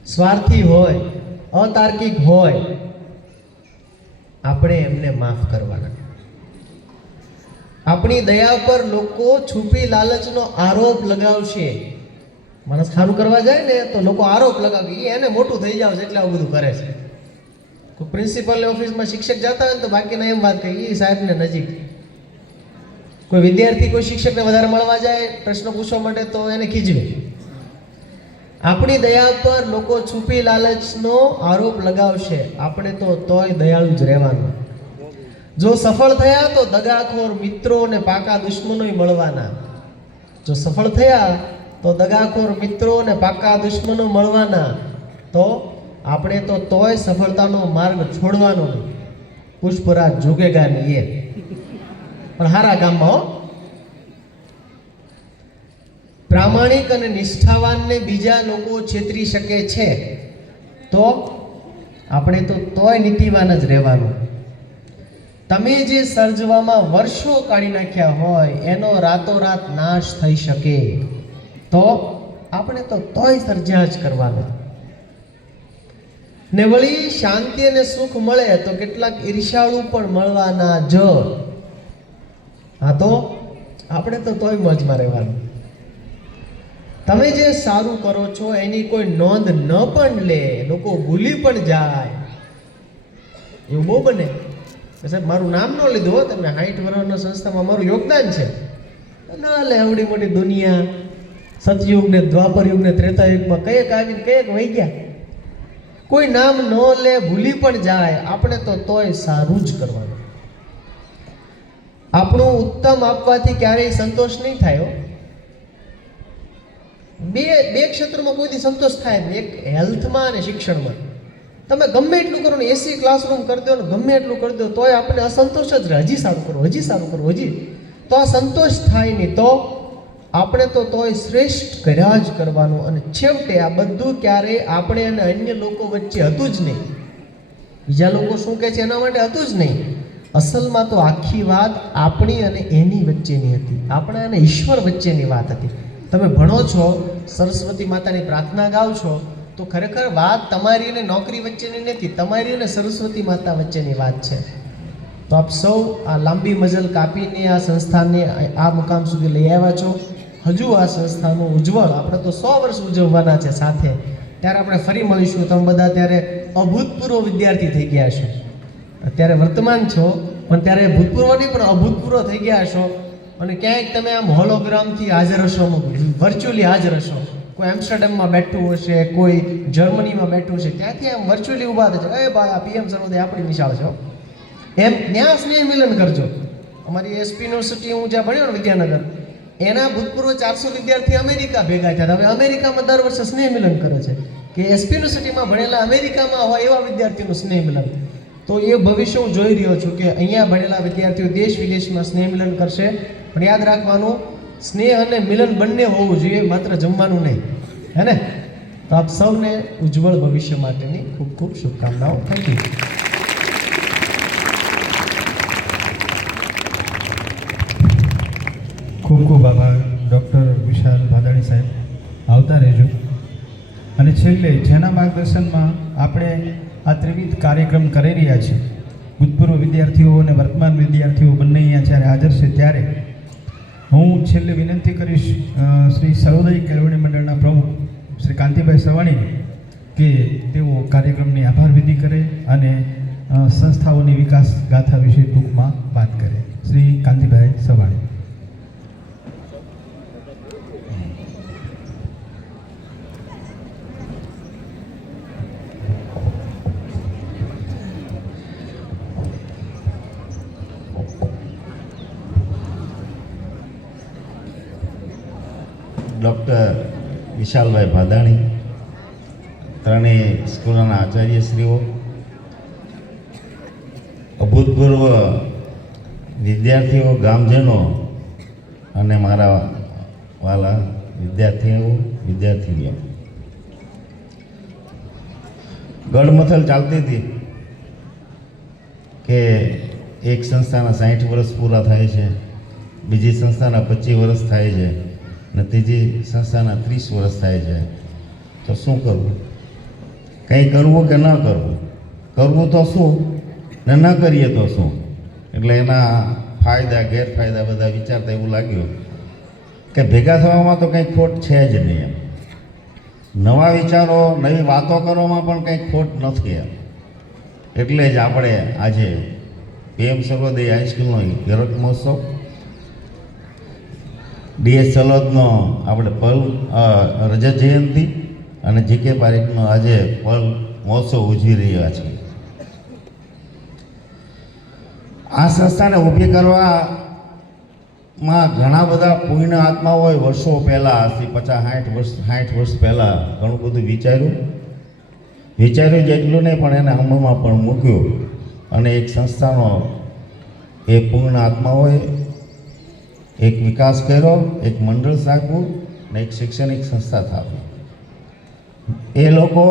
સ્વાર્થી હોય, અતાર્કિક હોય, આપણે એમને માફ કરવાના. આપણી દયા પર લોકો છુપી લાલચનો આરોપ લગાવશે. માણસ સારું કરવા જાય ને તો લોકો આરોપ લગાવે, એને મોટું થઈ જાવ છે એટલે આવું બધું કરે છે. કોઈ પ્રિન્સિપલની ઓફિસમાં શિક્ષક જતા હોય ને તો બાકીના એમ વાત કહી, એ સાહેબને નજીક. કોઈ વિદ્યાર્થી કોઈ શિક્ષકને વધારે મળવા જાય પ્રશ્ન પૂછવા માટે તો એને ખીજવે. આપણી દયા પર લોકો છુપી લાલચનો આરોપ લગાવશે, આપણે તો તોય દયાળુ જ રહેવાનું. જો સફળ થયા તો દગાખોર મિત્રો અને પાકા દુશ્મનોય મળવાના. જો સફળ થયા તો દગાખોર મિત્રો અને પાકા દુશ્મનો મળવાના. તો આપણે તો તોય સફળતાનો માર્ગ છોડવાનો નહીં. પુષ્પરાજ જોગેગા નહીં એ પણ હારા ગામમાં. પ્રામાણિક અને નિષ્ઠાવાનને બીજા લોકો છેતરી શકે છે તો આપણે તો તોય નીતિવાન જ રહેવાનું. તમે જે સર્જવામાં વર્ષો કાઢી નાખ્યા હોય એનો રાતોરાત નાશ થઈ શકે તો આપણે તો તોય સર્જ્યા જ કરવાનું. ને વળી શાંતિ અને સુખ મળે તો કેટલાક ઈર્ષાળુ પણ મળવાના જ. હા, તો આપણે તો તોય મોજમાં રહેવાનું. તમે જે સારું કરો છો એની કોઈ નોંધ ન પણ લે, લોકો ભૂલી પણ જાય એવું બહુ બને કે સાહેબ મારું નામ ન લીધું હો તમે, 60 વર્ષના સંસ્થામાં મારું યોગદાન છે. ના લે, આવડી મોટી દુનિયા, સતયુગ ને દ્વાપર યુગ ને ત્રેતા યુગમાં કયેક આવીને કયેક વહી ગયા. કોઈ નામ ન લે, ભૂલી પણ જાય, આપણે તો તોય સારું જ કરવાનું. આપણું ઉત્તમ આપવાથી ક્યારેય સંતોષ નહીં થાય. બે ક્ષેત્રમાં કોઈથી સંતોષ થાય નહીં, એક હેલ્થમાં અને શિક્ષણમાં. તમે ગમે એટલું કરો ને, એસી ક્લાસરૂમ કરી દો ને ગમે એટલું કરી દો તોય આપણે અસંતોષ જ રહે. હજી સારું કરો, હજી સારું કરો, હજી તો આ સંતોષ થાય નહીં. તો આપણે તો તોય શ્રેષ્ઠ કર્યા જ કરવાનું. અને છેવટે આ બધું ક્યારેય આપણે અને અન્ય લોકો વચ્ચે હતું જ નહીં. બીજા લોકો શું કહે છે એના માટે હતું જ નહીં. અસલમાં તો આખી વાત આપણી અને એની વચ્ચેની હતી, આપણા અને ઈશ્વર વચ્ચેની વાત હતી. તમે ભણો છો, સરસ્વતી માતાની પ્રાર્થના ગાઓ છો, તો ખરેખર વાત તમારી અને નોકરી વચ્ચેની નથી, તમારી અને સરસ્વતી માતા વચ્ચેની વાત છે. તો આપ સૌ આ લાંબી મજલ કાપીને આ સંસ્થાને આ મુકામ સુધી લઈ આવ્યા છો. હજુ આ સંસ્થાનું ઉજ્જવળ, આપણે તો 100 વર્ષ ઉજવવાના છે સાથે. ત્યારે આપણે ફરી મળીશું. તમે બધા ત્યારે અભૂતપૂર્વ વિદ્યાર્થી થઈ ગયા છો. અત્યારે વર્તમાન છો, પણ ત્યારે ભૂતપૂર્વ નહીં પણ અભૂતપૂર્વ થઈ ગયા હશો. અને ક્યાંક તમે આમ હોલોગ્રામથી હાજર હશો, વર્ચ્યુઅલી હાજર હશો. કોઈ એમ્સ્ટરડેમમાં બેઠું હશે, કોઈ જર્મનીમાં બેઠું છે, ત્યાંથી આમ વર્ચ્યુઅલી ઊભા થશે. એ ભાઈ આ PM સર્વોદય આપણી નિશાળ છે એમ. ત્યાં સ્નેહ મિલન કરજો. અમારી એસપી યુનિવર્સિટી હું જ્યાં ભણ્યો ને વિદ્યાનગર, એના ભૂતપૂર્વ 400 વિદ્યાર્થી અમેરિકા ભેગા થયા. હવે અમેરિકામાં દર વર્ષે સ્નેહ મિલન કરે છે કે એસપી યુનિવર્સિટીમાં ભણેલા અમેરિકામાં હોય એવા વિદ્યાર્થીનું સ્નેહ મિલન. તો એ ભવિષ્ય હું જોઈ રહ્યો છું કે અહીંયા ભણેલા વિદ્યાર્થીઓ દેશ વિદેશમાં સ્નેહ મિલન કરશે. પણ યાદ રાખવાનું, સ્નેહ અને મિલન બંને હોવું જોઈએ, માત્ર જમવાનું નહીં, હે ને? તો આપ સૌને ઉજ્જવળ ભવિષ્ય માટેની ખૂબ ખૂબ શુભકામનાઓ. Thank you. ખૂબ ખૂબ આભાર ડૉક્ટર વિશાલ ભાદાણી સાહેબ. આવતા રહેજો. અને છેલ્લે જેના માર્ગદર્શનમાં આપણે આ ત્રિવિધ કાર્યક્રમ કરી રહ્યા છીએ, ભૂતપૂર્વ વિદ્યાર્થીઓ અને વર્તમાન વિદ્યાર્થીઓ બંને અહીંયા જ્યારે હાજર છે, ત્યારે હું છેલ્લે વિનંતી કરીશ શ્રી સર્વોદય કેળવણી મંડળના પ્રમુખ શ્રી કાંતિભાઈ સવાણીને કે તેઓ કાર્યક્રમની આભાર વિધિ કરે અને સંસ્થાઓની વિકાસ ગાથા વિશે ટૂંકમાં વાત કરે. શ્રી કાંતિભાઈ સવાણી. ડૉક્ટર વિશાલભાઈ ભાદાણી, ત્રણેય સ્કૂલોના આચાર્યશ્રીઓ, અભૂતપૂર્વ વિદ્યાર્થીઓ, ગામજનો અને મારા વાલા વિદ્યાર્થીનીઓ, ગળમથલ ચાલતી હતી કે એક સંસ્થાના 60 વર્ષ પૂરા થાય છે, બીજી સંસ્થાના 25 વર્ષ થાય છે અને ત્રીજી સંસ્થાના 30 વર્ષ થાય છે. તો શું કરવું? કંઈ કરવું કે ન કરવું? કરવું તો શું ને ન કરીએ તો શું? એટલે એના ફાયદા ગેરફાયદા બધા વિચારતા એવું લાગ્યું કે ભેગા થવામાં તો કંઈ ખોટ છે જ નહીં એમ. નવા વિચારો, નવી વાતો કરવામાં પણ કંઈ ખોટ નથી એમ. એટલે જ આપણે આજે PM સર્વોદય હાઈસ્કૂલનો હીરક મહોત્સવ, DS ચલોદનો આપણે પલ રજત જયંતિ અને GK પારેખનો આજે પલ મહોત્સવ ઉજવી રહ્યા છીએ. આ સંસ્થાને ઊભી કરવામાં ઘણા બધા પુણ્ય આત્માઓએ વર્ષો પહેલાં, આજથી 50-60 વર્ષ પહેલાં ઘણું બધું વિચાર્યું જેટલું નહીં પણ એને અમલમાં પણ મૂક્યું. અને એક સંસ્થાનો એ પુણ્ય આત્માઓએ એક વિકાસ કર્યો, એક મંડળ સ્થાપ્યું ને એક શૈક્ષણિક સંસ્થા સ્થાપી. એ લોકો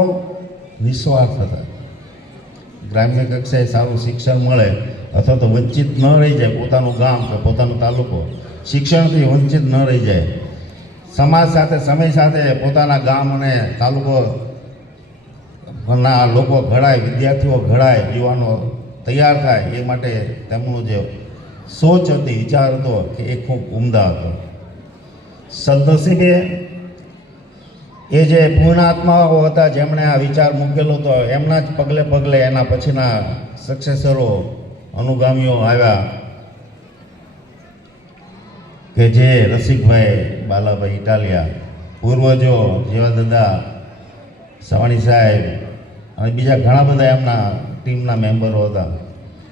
નિસ્વાર્થ હતા. ગ્રામ્ય કક્ષાએ સારું શિક્ષણ મળે અથવા તો વંચિત ન રહી જાય, પોતાનું ગામ કે પોતાનો તાલુકો શિક્ષણથી વંચિત ન રહી જાય, સમાજ સાથે, સમય સાથે પોતાના ગામ અને તાલુકોના લોકો ઘડાય, વિદ્યાર્થીઓ ઘડાય, યુવાનો તૈયાર થાય, એ માટે તેમનું જે સોચ હતી, વિચાર હતો કે એ ખૂબ ઉમદા હતો. સદનસીબે એ જે પૂર્ણાત્માઓ હતા જેમણે આ વિચાર મૂકેલો હતો, એમના જ પગલે પગલે એના પછીના સક્સેસરો અનુગામીઓ આવ્યા કે જે રસિકભાઈ બાલાભાઈ ઇટાલિયા, પૂર્વજો જેવા દાદા સવાણી સાહેબ અને બીજા ઘણા બધા એમના ટીમના મેમ્બરો હતા.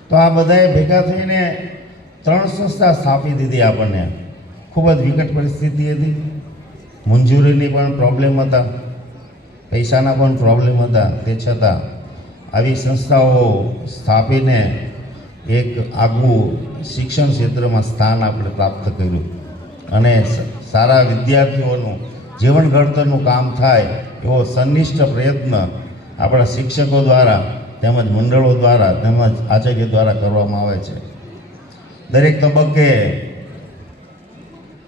તો આ બધાએ ભેગા થઈને 3 સંસ્થા સ્થાપી દીધી. આપણને ખૂબ જ વિકટ પરિસ્થિતિ હતી, મંજૂરીની પણ પ્રોબ્લેમ હતા, પૈસાના પણ પ્રોબ્લેમ હતા. તે છતાં આવી સંસ્થાઓ સ્થાપીને એક આગવું શિક્ષણ ક્ષેત્રમાં સ્થાન આપણે પ્રાપ્ત કર્યું અને સારા વિદ્યાર્થીઓનું જીવન ઘડતરનું કામ થાય એવો સંનિષ્ઠ પ્રયત્ન આપણા શિક્ષકો દ્વારા તેમજ મંડળો દ્વારા તેમજ આચાર્ય દ્વારા કરવામાં આવે છે. દરેક તબક્કે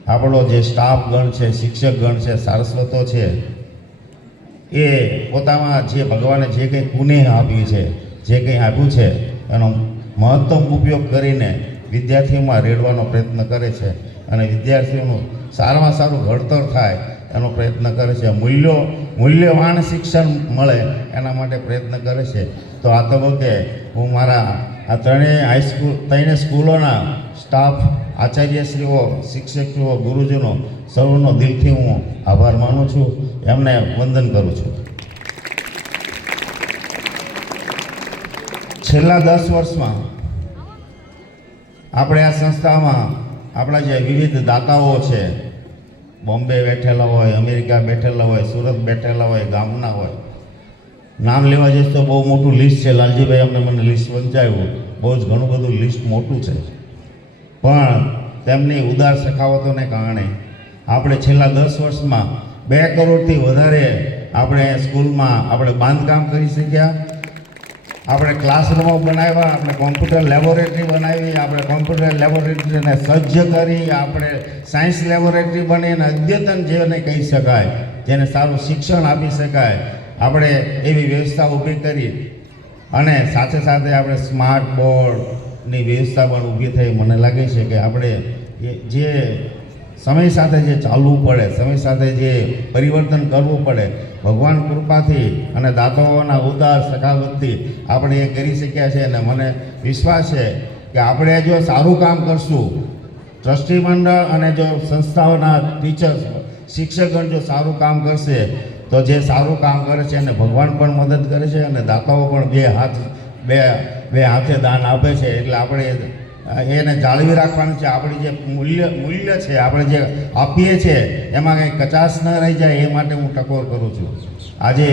આપણો જે સ્ટાફ ગણ છે, શિક્ષક ગણ છે, સારસ્વતો છે, એ પોતામાં જે ભગવાને જે કંઈ પુણ્ય આપ્યું છે, જે કંઈ આપ્યું છે એનો મહત્તમ ઉપયોગ કરીને વિદ્યાર્થીઓમાં રેડવાનો પ્રયત્ન કરે છે અને વિદ્યાર્થીઓનું સારામાં સારું ઘડતર થાય એનો પ્રયત્ન કરે છે. મૂલ્યવાન શિક્ષણ મળે એના માટે પ્રયત્ન કરે છે. તો આ તબક્કે હું મારા આ ત્રણેય સ્કૂલોના સ્ટાફ, આચાર્યશ્રીઓ, શિક્ષકશ્રીઓ, ગુરુજનો સૌનો દિલથી હું આભાર માનું છું, એમને વંદન કરું છું. છેલ્લા 10 વર્ષમાં આપણે આ સંસ્થામાં આપણા જે વિવિધ દાતાઓ છે, બોમ્બે બેઠેલા હોય, અમેરિકા બેઠેલા હોય, સુરત બેઠેલા હોય, ગામના હોય, નામ લેવા જઈશ તો બહુ મોટું લિસ્ટ છે. લાલજીભાઈ અમને મને લિસ્ટ વંચાવ્યું, બહુ જ ઘણું બધું લિસ્ટ મોટું છે. પણ તેમની ઉદાર સખાવતોને કારણે આપણે છેલ્લા 10 વર્ષમાં 2 કરોડથી વધારે આપણે સ્કૂલમાં આપણે બાંધકામ કરી શક્યા. આપણે ક્લાસરૂમો બનાવ્યા, આપણે કોમ્પ્યુટર લેબોરેટરી બનાવી, આપણે કોમ્પ્યુટર લેબોરેટરીને સજ્જ કરી, આપણે સાયન્સ લેબોરેટરી બનીને અદ્યતન જેને કહી શકાય, જેને સારું શિક્ષણ આપી શકાય, આપણે એવી વ્યવસ્થા ઊભી કરી અને સાથે સાથે આપણે સ્માર્ટ બોર્ડની વ્યવસ્થા પણ ઊભી થઈ. મને લાગે છે કે આપણે જે સમય સાથે જે ચાલવું પડે, સમય સાથે જે પરિવર્તન કરવું પડે, ભગવાન કૃપાથી અને દાતાઓના ઉદાર સખાવતથી આપણે એ કરી શક્યા છે. અને મને વિશ્વાસ છે કે આપણે જો સારું કામ કરશું, ટ્રસ્ટી મંડળ અને જો સંસ્થાઓના ટીચર્સ, શિક્ષકગણ જો સારું કામ કરશે તો જે સારું કામ કરે છે અને ભગવાન પણ મદદ કરે છે અને દાતાઓ પણ બે હાથે દાન આપે છે. એટલે આપણે એને જાળવી રાખવાનું છે. આપણી જે મૂલ્ય છે, આપણે જે આપીએ છીએ એમાં કંઈ કચાશ ન રહી જાય એ માટે હું ટકોર કરું છું. આજે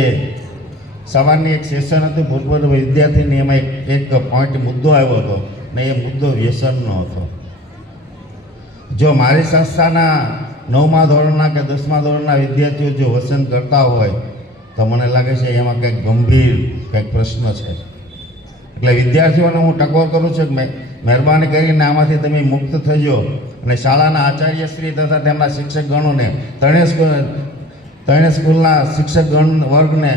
સવારની એક સેશન હતું ભૂતપૂર્વ વિદ્યાર્થીની, એમાં એક પોઈન્ટ મુદ્દો આવ્યો હતો ને એ મુદ્દો વ્યસનનો હતો. જો મારી સંસ્થાના 9મા ધોરણના કે 10મા ધોરણના વિદ્યાર્થીઓ જો વ્યસન કરતા હોય તો મને લાગે છે એમાં કંઈક ગંભીર કંઈક પ્રશ્ન છે. એટલે વિદ્યાર્થીઓને હું ટકોર કરું છું કે મહેરબાની કરીને આમાંથી તમે મુક્ત થજો અને શાળાના આચાર્યશ્રી તથા તેમના શિક્ષકગણોને, ત્રણેય સ્કૂલના શિક્ષકગણ વર્ગને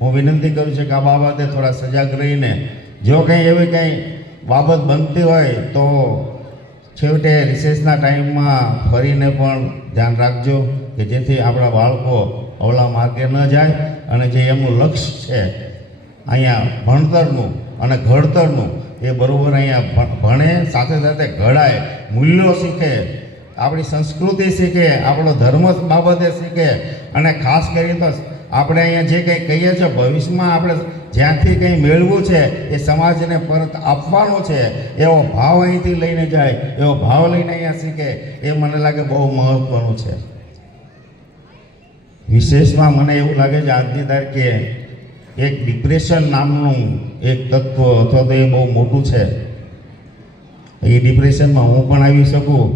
હું વિનંતી કરું છું કે આ બાબતે થોડા સજાગ રહીને જો કંઈ એવી કંઈ બાબત બનતી હોય તો છેવટે રિસેસના ટાઈમમાં ફરીને પણ ધ્યાન રાખજો કે જેથી આપણા બાળકો અવળા માર્ગે ન જાય અને જે એમનું લક્ષ્ય છે અહીંયા ભણતરનું અને ઘડતરનું એ બરાબર અહીંયા ભણે, સાથે સાથે ઘડાય, મૂલ્યો શીખે, આપણી સંસ્કૃતિ શીખે, આપણો ધર્મ બાબતે શીખે અને ખાસ કરીને તો આપણે અહીંયા જે કંઈ કહીએ છીએ ભવિષ્યમાં આપણે જ્યાંથી કંઈ મેળવું છે એ સમાજને પરત આપવાનો છે એવો ભાવ અહીંથી લઈને જાય, એવો ભાવ લઈને અહીંયા શીખે, એ મને લાગે બહુ મહત્ત્વનું છે. વિશેષમાં મને એવું લાગે છે આજની તારીખે એક ડિપ્રેશન નામનું એક તત્વ અથવા તો એ બહુ મોટું છે. એ ડિપ્રેશનમાં હું પણ આવી શકું,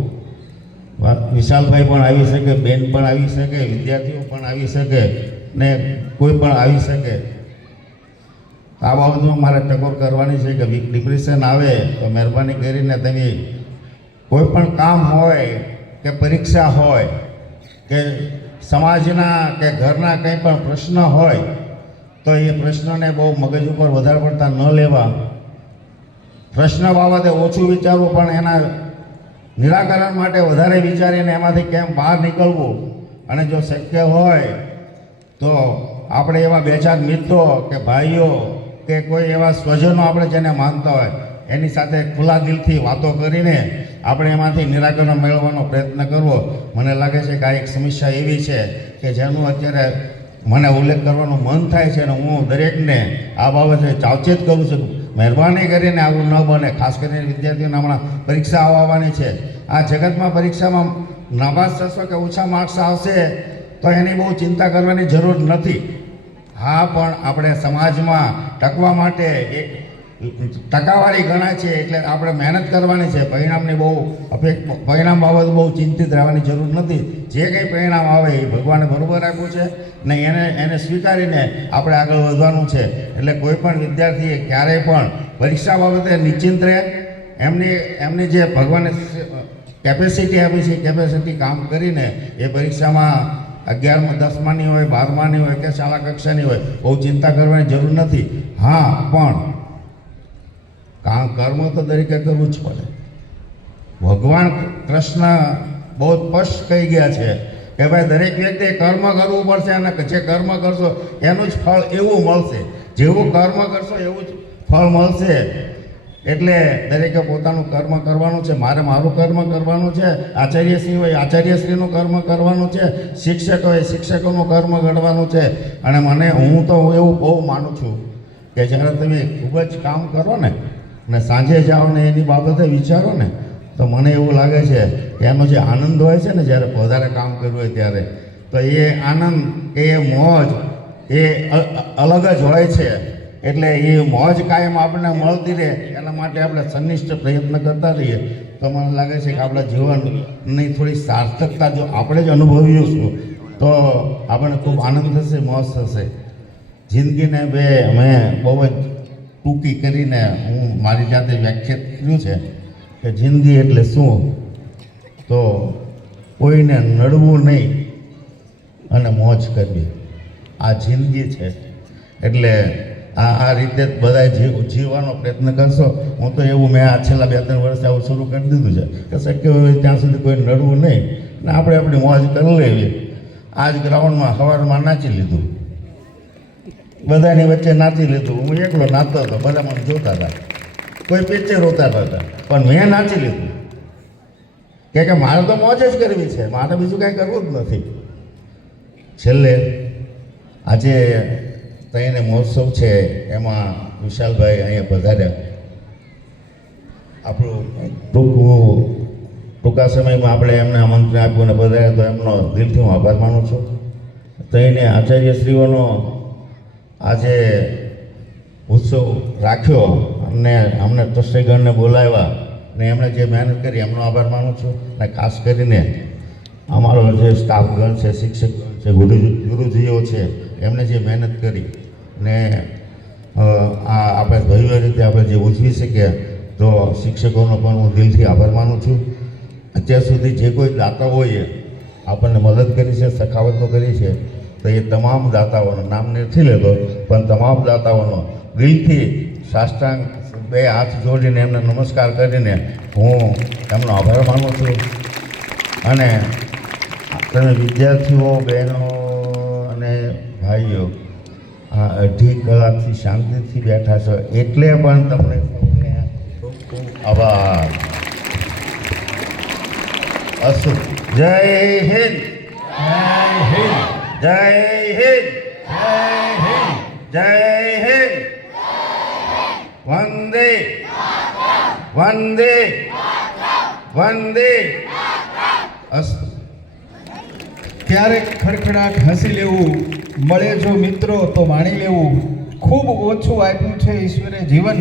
વિશાલભાઈ પણ આવી શકે, બેન પણ આવી શકે, વિદ્યાર્થીઓ પણ આવી શકે ને કોઈ પણ આવી શકે. આ બાબતમાં મારે ટકોર કરવાની છે કે ડિપ્રેશન આવે તો મહેરબાની કરીને તમે કોઈ પણ કામ હોય કે પરીક્ષા હોય કે સમાજના કે ઘરના કંઈ પણ પ્રશ્ન હોય તો એ પ્રશ્નને બહુ મગજ ઉપર વધારે પડતા ન લેવા, પ્રશ્ન બાબતે ઓછું વિચારવું પણ એના નિરાકરણ માટે વધારે વિચારીને એમાંથી કેમ બહાર નીકળવું. અને જો શક્ય હોય તો આપણે એવા 2-4 મિત્રો કે ભાઈઓ કે કોઈ એવા સ્વજનો આપણે જેને માનતા હોય એની સાથે ખુલ્લા દિલથી વાતો કરીને આપણે એમાંથી નિરાકરણ મેળવવાનો પ્રયત્ન કરવો. મને લાગે છે કે આ એક સમસ્યા એવી છે કે જેનું અત્યારે મને ઉલ્લેખ કરવાનું મન થાય છે અને હું દરેકને આ બાબતે સાવચેત કરું છું. મહેરબાની કરીને આવું ન બને. ખાસ કરીને વિદ્યાર્થીઓને હમણાં પરીક્ષા આવવાની છે. આ જગતમાં પરીક્ષામાં નાપાસ થશો કે ઓછા માર્ક્સ આવશે તો એની બહુ ચિંતા કરવાની જરૂર નથી. હા, પણ આપણે સમાજમાં ટકવા માટે એક ટકાવારી ગણાય છે એટલે આપણે મહેનત કરવાની છે. પરિણામની બહુ પરિણામ બાબત બહુ ચિંતિત રહેવાની જરૂર નથી. જે કંઈ પરિણામ આવે એ ભગવાને બરોબર આપ્યું છે ને એને સ્વીકારીને આપણે આગળ વધવાનું છે. એટલે કોઈ પણ વિદ્યાર્થીએ ક્યારેય પણ પરીક્ષા બાબતે નિશ્ચિંત રહે. એમની જે ભગવાને કેપેસિટી આપી છે કેપેસિટી કામ કરીને એ પરીક્ષામાં 11મા 10માની હોય 12માની હોય કે શાળા કક્ષાની હોય બહુ ચિંતા કરવાની જરૂર નથી. હા, પણ કર્મ તો દરેકે કરવું જ પડે. ભગવાન કૃષ્ણ બહુ સ્પષ્ટ કહી ગયા છે કે ભાઈ દરેક વ્યક્તિએ કર્મ કરવું પડશે અને જે કર્મ કરશો એનું જ ફળ એવું મળશે. જેવું કર્મ કરશો એવું જ ફળ મળશે. એટલે દરેકે પોતાનું કર્મ કરવાનું છે. મારે મારું કર્મ કરવાનું છે. આચાર્યશ્રી હોય આચાર્યશ્રીનું કર્મ કરવાનું છે. શિક્ષક હોય શિક્ષકોનું કર્મ કરવાનું છે. અને હું તો એવું બહુ માનું છું કે જ્યારે તમે ખૂબ જ કામ કરો ને સાંજે જાઓ ને એની બાબતે વિચારો ને તો મને એવું લાગે છે કે એનો જે આનંદ હોય છે ને જ્યારે વધારે કામ કર્યું હોય ત્યારે તો એ આનંદ એ મોજ એ અલગ જ હોય છે. એટલે એ મોજ કાયમ આપણને મળતી રહે એના માટે આપણે સનિષ્ઠ પ્રયત્ન કરતા રહીએ તો મને લાગે છે કે આપણા જીવનની થોડી સાર્થકતા જો આપણે જ અનુભવીશું તો આપણને ખૂબ આનંદ થશે, મોજ થશે. જિંદગીને મેં બહુ જ ટૂંકી કરીને હું મારી જાતે વ્યાખ્યાત કર્યું છે કે જિંદગી એટલે શું તો કોઈને નડવું નહીં અને મોજ કરવી. આ જિંદગી છે. એટલે આ રીતે બધા જીવવાનો પ્રયત્ન કરશો. હું તો એવું મેં આ છેલ્લા 2-3 વર્ષથી આવું શરૂ કરી દીધું છે કે શક્ય હોય ત્યાં સુધી કોઈ નડવું નહીં ને આપણે આપણી મોજ કરી લેવી. આજ ગ્રાઉન્ડમાં સવારમાં નાચી લીધું, બધાની વચ્ચે નાચી લીધું. હું એકલો નાચતો હતો, બધા મને જોતા હતા, કોઈ પિક્ચર રોતા હતા, પણ મેં નાચી લીધું કે મારે તો મોજ જ કરવી છે, મારે બીજું કાંઈ કરવું જ નથી. છેલ્લે આજે તઈને મહોત્સવ છે એમાં વિશાલભાઈ અહીંયા પધાર્યા. આપણું ટૂંકા સમયમાં આપણે એમને આમંત્રણ આપ્યું અને પધાર્યા તો એમનો દિલથી હું આભાર માનું છું. તઈને આચાર્યશ્રીઓનો આજે ઉત્સવ રાખ્યો અને અમને ટ્રસ્ટીગણને બોલાવ્યા ને એમણે જે મહેનત કરી એમનો આભાર માનું છું. અને ખાસ કરીને અમારો જે સ્ટાફગણ છે, શિક્ષકગણ છે, ગુરુજીઓ છે, એમણે જે મહેનત કરી ને આ આપણે ભવ્ય રીતે આપણે જે ઉજવી શકીએ તો શિક્ષકોનો પણ હું દિલથી આભાર માનું છું. અત્યાર સુધી જે કોઈ દાતાઓએ આપણને મદદ કરી છે, સખાવતો કરી છે તો એ તમામ દાતાઓનો નામ નથી લેતો પણ તમામ દાતાઓનો દિલથી સાષ્ટાંગ 2 હાથ જોડીને એમને નમસ્કાર કરીને હું એમનો આભાર માનું છું. અને તમે વિદ્યાર્થીઓ, બહેનો અને ભાઈઓ આ 2.5 કલાકથી શાંતિથી બેઠા છો એટલે પણ તમને સૌને ખૂબ ખૂબ આભાર. અસ્તુ. જય હિન્દ. જય હિન્દ. જય હિન્દ. વંદે વંદે વંદે. અસ્તુ. ક્યારેક ખડખડાટ હસી લેવું, મળે જો મિત્રો તો માણી લેવું. ખૂબ ઓછું આપ્યું છે ઈશ્વરે જીવન,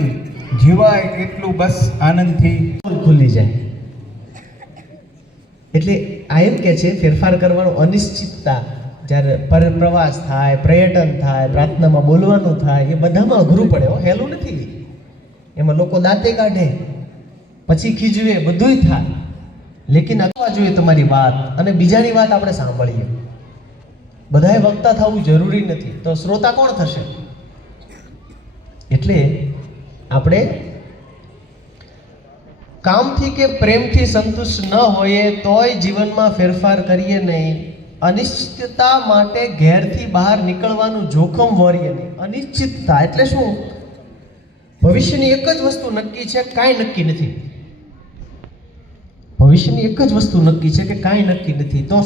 જીવાય એટલું બસ આનંદથી ખુલી જાય. એટલે આ એમ કે છે ફેરફાર કરવાનો અનિશ્ચિતતા જ્યારે પ્રવાસ થાય, પર્યટન થાય, પ્રાર્થનામાં બોલવાનું થાય, એ બધામાં અઘરું પડે. હેલું નથી. એમાં લોકો દાંતે કાઢે, પછી ખીજવે, બધુંય થાય. લેકિન અકવા જોઈએ તમારી વાત અને બીજાની વાત આપણે સાંભળીએ. બધાએ વક્તા થવું જરૂરી નથી, તો શ્રોતા કોણ થશે? એટલે આપણે કામથી કે પ્રેમથી સંતુષ્ટ ન હોઈએ તોય જીવનમાં ફેરફાર કરીએ નહીં. અનિશ્ચિતતા માટે ઘેરથી બહાર નીકળવાનું જોખમ વળીએ નહીં. અનિશ્ચિતતા એટલે શું? ભવિષ્યની એક જ વસ્તુ નક્કી છે, કાંઈ નક્કી નથી. ભવિષ્યની એક જ વસ્તુ નક્કી છે કે કાંઈ નક્કી નથી. તો